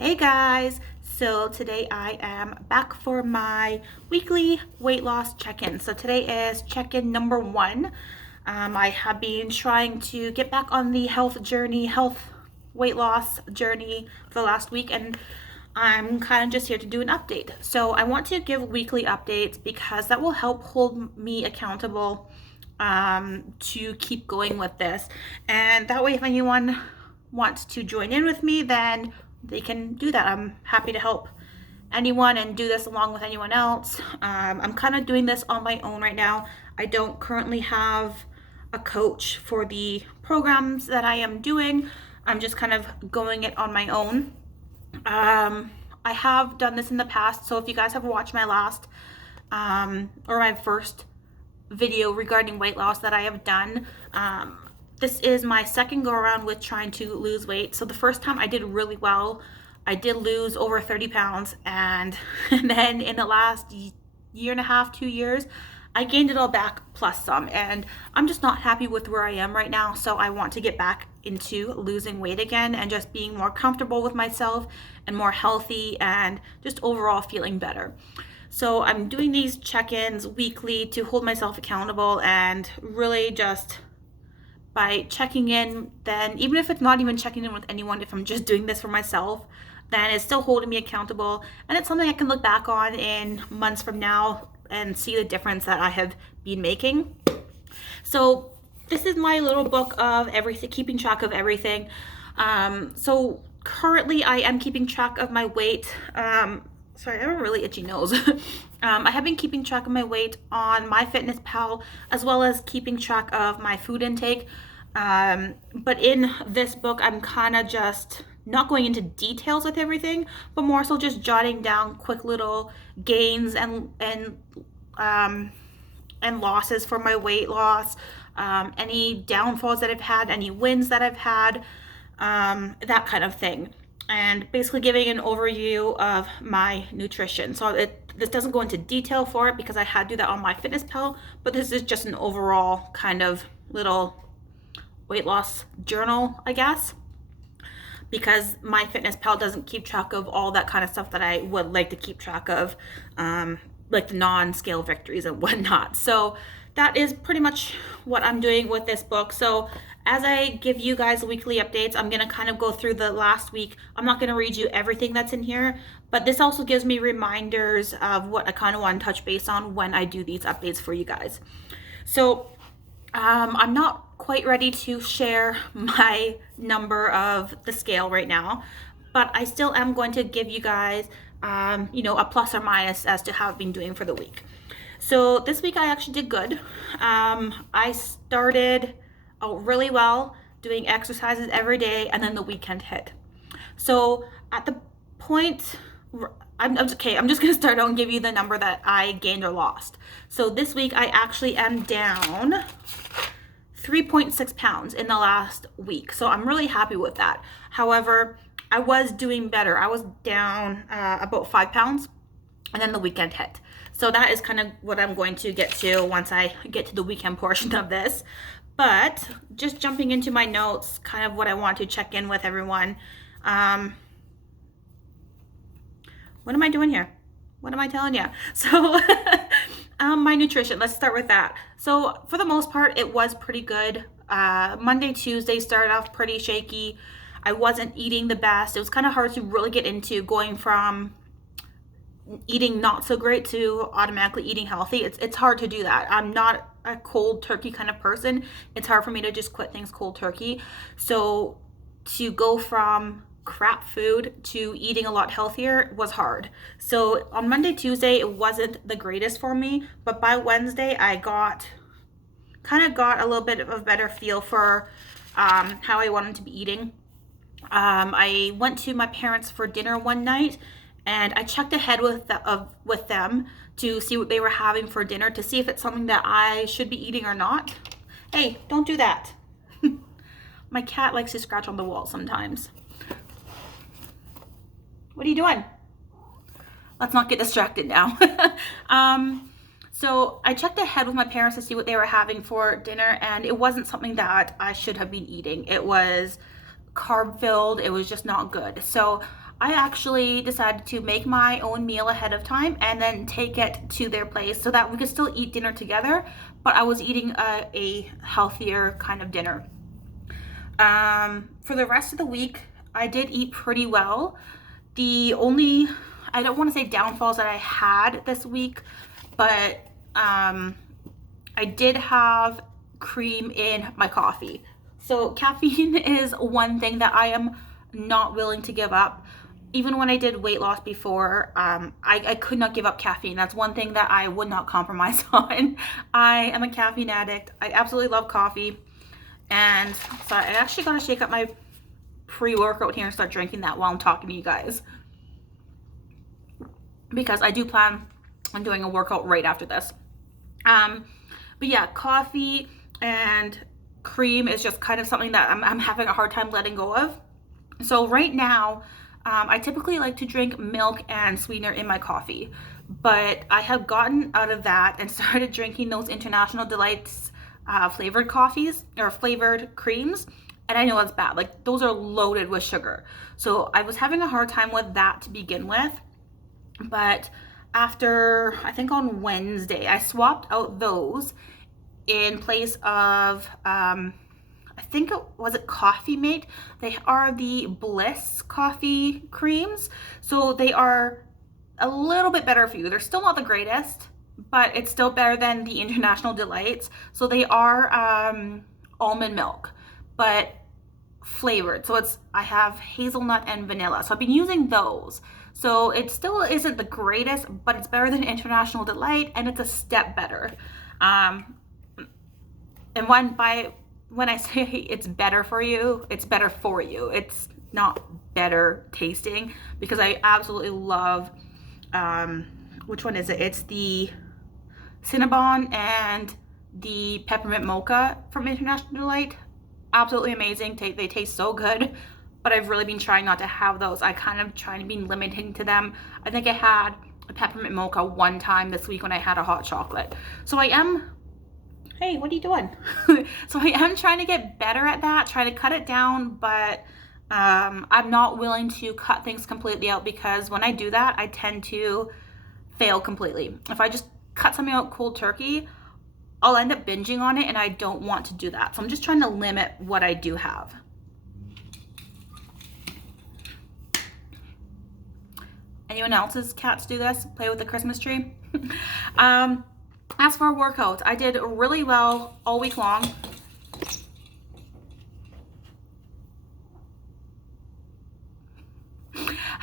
Hey guys, so today I am back for my weekly weight loss check-in. So today is check-in number 1. I have been trying to get back on the health weight loss journey for the last week, and I'm kind of just here to do an update. So I want to give weekly updates because that will help hold me accountable to keep going with this. And that way, if anyone wants to join in with me, then they can do that. I'm happy to help anyone and do this along with anyone else. I'm kind of doing this on my own right now. I don't currently have a coach for the programs that I am doing. I'm just kind of going it on my own. I have done this in the past, so if you guys have watched my last or my first video regarding weight loss that I have done, this is my second go around with trying to lose weight. So the first time I did really well. I did lose over 30 pounds, and then in the last year and a half, 2 years, I gained it all back plus some, and I'm just not happy with where I am right now. So I want to get back into losing weight again and just being more comfortable with myself and more healthy and just overall feeling better. So I'm doing these check-ins weekly to hold myself accountable, and really just by checking in, then even if it's not even checking in with anyone, if I'm just doing this for myself, then it's still holding me accountable, and it's something I can look back on in months from now and see the difference that I have been making. So this is my little book of everything, keeping track of everything. So currently I am keeping track of my weight. Sorry, I have a really itchy nose. I have been keeping track of my weight on MyFitnessPal, as well as keeping track of my food intake. But in this book, I'm kind of just not going into details with everything, but more so just jotting down quick little gains and losses for my weight loss, any downfalls that I've had, any wins that I've had, that kind of thing. And basically giving an overview of my nutrition. So this doesn't go into detail for it because I had to do that on MyFitnessPal, but this is just an overall kind of little weight loss journal, I guess, because MyFitnessPal doesn't keep track of all that kind of stuff that I would like to keep track of, like the non-scale victories and whatnot. So that is pretty much what I'm doing with this book. So as I give you guys weekly updates, I'm going to kind of go through the last week. I'm not going to read you everything that's in here, but this also gives me reminders of what I kind of want to touch base on when I do these updates for you guys. So I'm not quite ready to share my number of the scale right now, but I still am going to give you guys, a plus or minus as to how I've been doing for the week. So this week I actually did good. I started out really well, doing exercises every day, and then the weekend hit. So at the point, I'm just gonna start out and give you the number that I gained or lost. So this week I actually am down 3.6 pounds in the last week. So I'm really happy with that. However, I was doing better. I was down about 5 pounds, and then the weekend hit. So that is kind of what I'm going to get to once I get to the weekend portion of this. But just jumping into my notes, kind of what I want to check in with everyone. What am I doing here? What am I telling you? So my nutrition, let's start with that. So for the most part, it was pretty good. Monday, Tuesday started off pretty shaky. I wasn't eating the best. It was kind of hard to really get into going from eating not so great to automatically eating healthy. It's hard to do that. I'm not a cold turkey kind of person. It's hard for me to just quit things cold turkey. So to go from crap food to eating a lot healthier was hard. So on Monday, Tuesday, it wasn't the greatest for me, but by Wednesday, I got a little bit of a better feel for how I wanted to be eating. I went to my parents for dinner one night, and I checked ahead with them to see what they were having for dinner to see if it's something that I should be eating or not. Hey, don't do that. My cat likes to scratch on the wall sometimes. What are you doing? Let's not get distracted now. So I checked ahead with my parents to see what they were having for dinner, and it wasn't something that I should have been eating. It was carb filled. It was just not good. So I actually decided to make my own meal ahead of time and then take it to their place so that we could still eat dinner together, but I was eating a healthier kind of dinner. For the rest of the week, I did eat pretty well. The only, I don't want to say downfalls that I had this week, but I did have cream in my coffee. So caffeine is one thing that I am not willing to give up. Even when I did weight loss before, I could not give up caffeine. That's one thing that I would not compromise on. I am a caffeine addict. I absolutely love coffee. And so I actually got to shake up my pre-workout here and start drinking that while I'm talking to you guys, because I do plan on doing a workout right after this. But yeah, coffee and cream is just kind of something that I'm having a hard time letting go of. So right now, I typically like to drink milk and sweetener in my coffee, but I have gotten out of that and started drinking those International Delights flavored coffees or flavored creams. And I know that's bad. Like, those are loaded with sugar. So I was having a hard time with that to begin with. But after, I think on Wednesday, I swapped out those in place of, I think it was Coffee Mate. They are the Bliss coffee creams. So they are a little bit better for you. They're still not the greatest, but it's still better than the International Delights. So they are almond milk, but flavored. So I have hazelnut and vanilla. So I've been using those. So it still isn't the greatest, but it's better than International Delight, and it's a step better. And when I say it's better for you, it's better for you. It's not better tasting, because I absolutely love, which one is it? It's the Cinnabon and the Peppermint Mocha from International Delight. Absolutely amazing. They taste so good, but I've really been trying not to have those. I kind of trying to be limiting to them. I think I had a Peppermint Mocha one time this week when I had a hot chocolate. So I am, hey, what are you doing? So I am trying to get better at that, trying to cut it down, but I'm not willing to cut things completely out, because when I do that, I tend to fail completely. If I just cut something out cold turkey, I'll end up binging on it, and I don't want to do that. So I'm just trying to limit what I do have. Anyone else's cats do this? Play with the Christmas tree? As for workouts, I did really well all week long.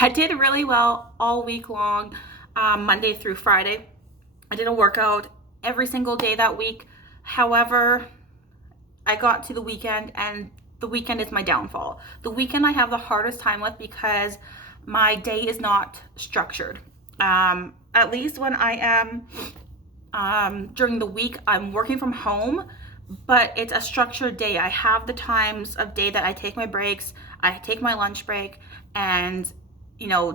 I did really well all week long, Monday through Friday. I did a workout every single day that week. However, I got to the weekend, and the weekend is my downfall. The weekend I have the hardest time with, because my day is not structured. At least when I am during the week, I'm working from home, but it's a structured day. I have the times of day that I take my breaks, I take my lunch break, and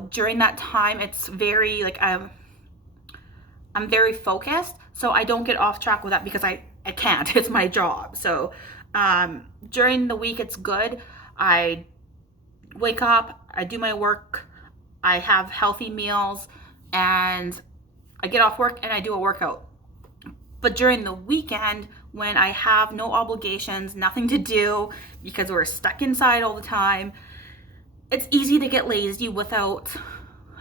during that time, it's very like I'm very focused, so I don't get off track with that, because I can't. It's my job. So during the week, it's good. I wake up, I do my work, I have healthy meals, and I get off work and I do a workout. But during the weekend, when I have no obligations, nothing to do, because we're stuck inside all the time, it's easy to get lazy without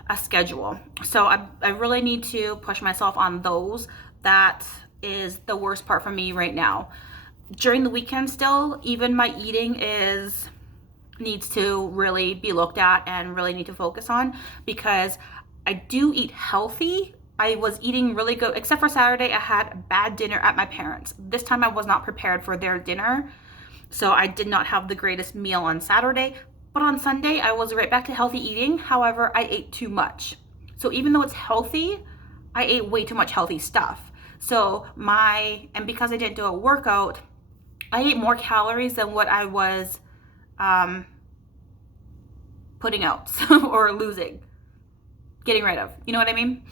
a schedule. So I really need to push myself on those. That is the worst part for me right now. During the weekend still, even my eating needs to really be looked at and really need to focus on, because I do eat healthy. I was eating really good, except for Saturday. I had bad dinner at my parents'. This time I was not prepared for their dinner, so I did not have the greatest meal on Saturday. But on Sunday, I was right back to healthy eating. However, I ate too much. So even though it's healthy, I ate way too much healthy stuff. So and because I didn't do a workout, I ate more calories than what I was putting out or losing, getting rid of. You know what I mean?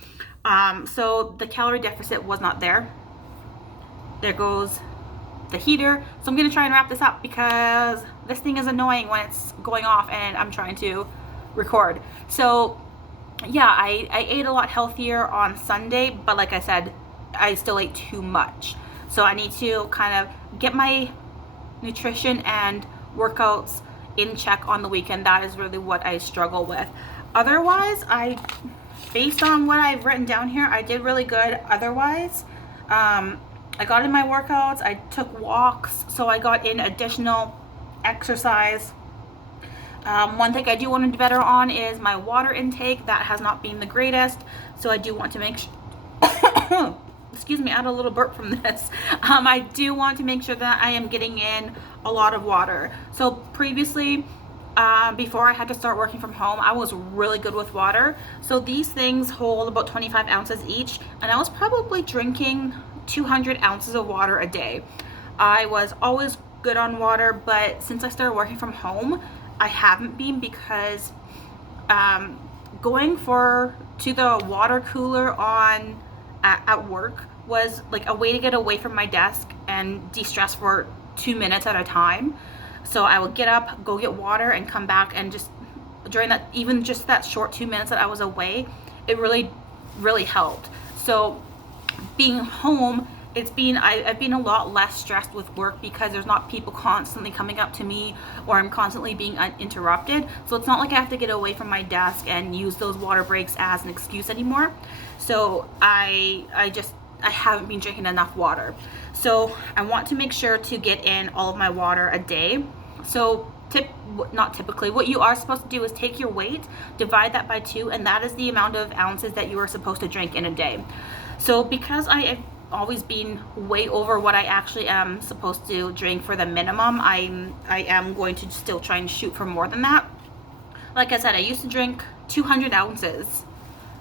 So the calorie deficit was not there. There goes the heater. So I'm gonna try and wrap this up, because this thing is annoying when it's going off and I'm trying to record. So yeah, I ate a lot healthier on Sunday, but like I said, I still ate too much. So I need to kind of get my nutrition and workouts in check on the weekend. That is really what I struggle with. Otherwise, based on what I've written down here, I did really good. Otherwise, I got in my workouts, I took walks, so I got in additional exercise. One thing I do want to do better on is my water intake. That has not been the greatest, so I do want to make sure excuse me, I had a little burp from this. I do want to make sure that I am getting in a lot of water. So previously, before I had to start working from home, I was really good with water. So these things hold about 25 ounces each, and I was probably drinking 200 ounces of water a day. I was always good on water, but since I started working from home, I haven't been, because going to the water cooler at work was like a way to get away from my desk and de-stress for 2 minutes at a time. So I would get up, go get water, and come back, and just during that, even just that short 2 minutes that I was away, it really helped. So being home, I've been a lot less stressed with work, because there's not people constantly coming up to me, or I'm constantly being interrupted. So it's not like I have to get away from my desk and use those water breaks as an excuse anymore. So I haven't been drinking enough water. So I want to make sure to get in all of my water a day. So not typically, what you are supposed to do is take your weight, divide that by 2, and that is the amount of ounces that you are supposed to drink in a day. So because I always been way over what I actually am supposed to drink for the minimum, I am going to still try and shoot for more than that. Like I said, I used to drink 200 ounces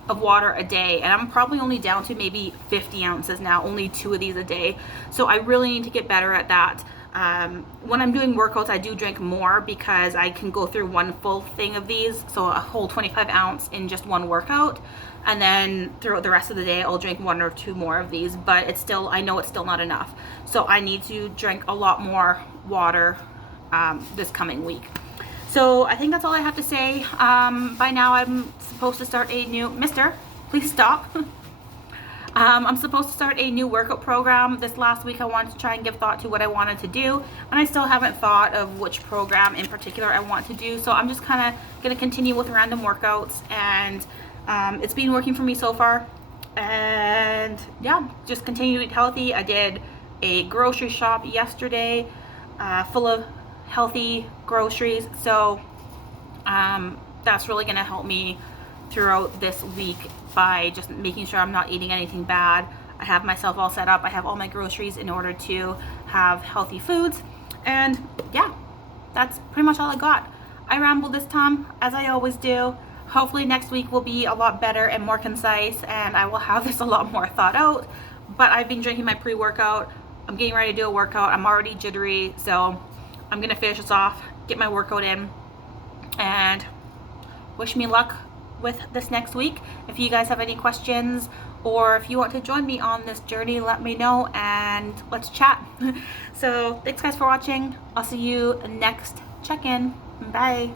of water a day, and I'm probably only down to maybe 50 ounces now, only 2 of these a day. So I really need to get better at that. When I'm doing workouts, I do drink more, because I can go through one full thing of these, so a whole 25 ounce in just one workout, and then throughout the rest of the day I'll drink 1 or 2 more of these, but I know it's still not enough. So I need to drink a lot more water this coming week. So I think that's all I have to say. By now I'm supposed to start a new, Mister, please stop. I'm supposed to start a new workout program. This last week I wanted to try and give thought to what I wanted to do, and I still haven't thought of which program in particular I want to do. So I'm just kind of going to continue with random workouts, and it's been working for me so far. And yeah, just continue to eat healthy. I did a grocery shop yesterday full of healthy groceries, so that's really going to help me throughout this week by just making sure I'm not eating anything bad. I have myself all set up. I have all my groceries in order to have healthy foods. And yeah, that's pretty much all I got. I rambled this time, as I always do. Hopefully next week will be a lot better and more concise, and I will have this a lot more thought out. But I've been drinking my pre-workout. I'm getting ready to do a workout. I'm already jittery, so I'm gonna finish this off, get my workout in, and wish me luck with this next week. If you guys have any questions, or if you want to join me on this journey, let me know and let's chat. So thanks guys for watching. I'll see you next check-in. Bye.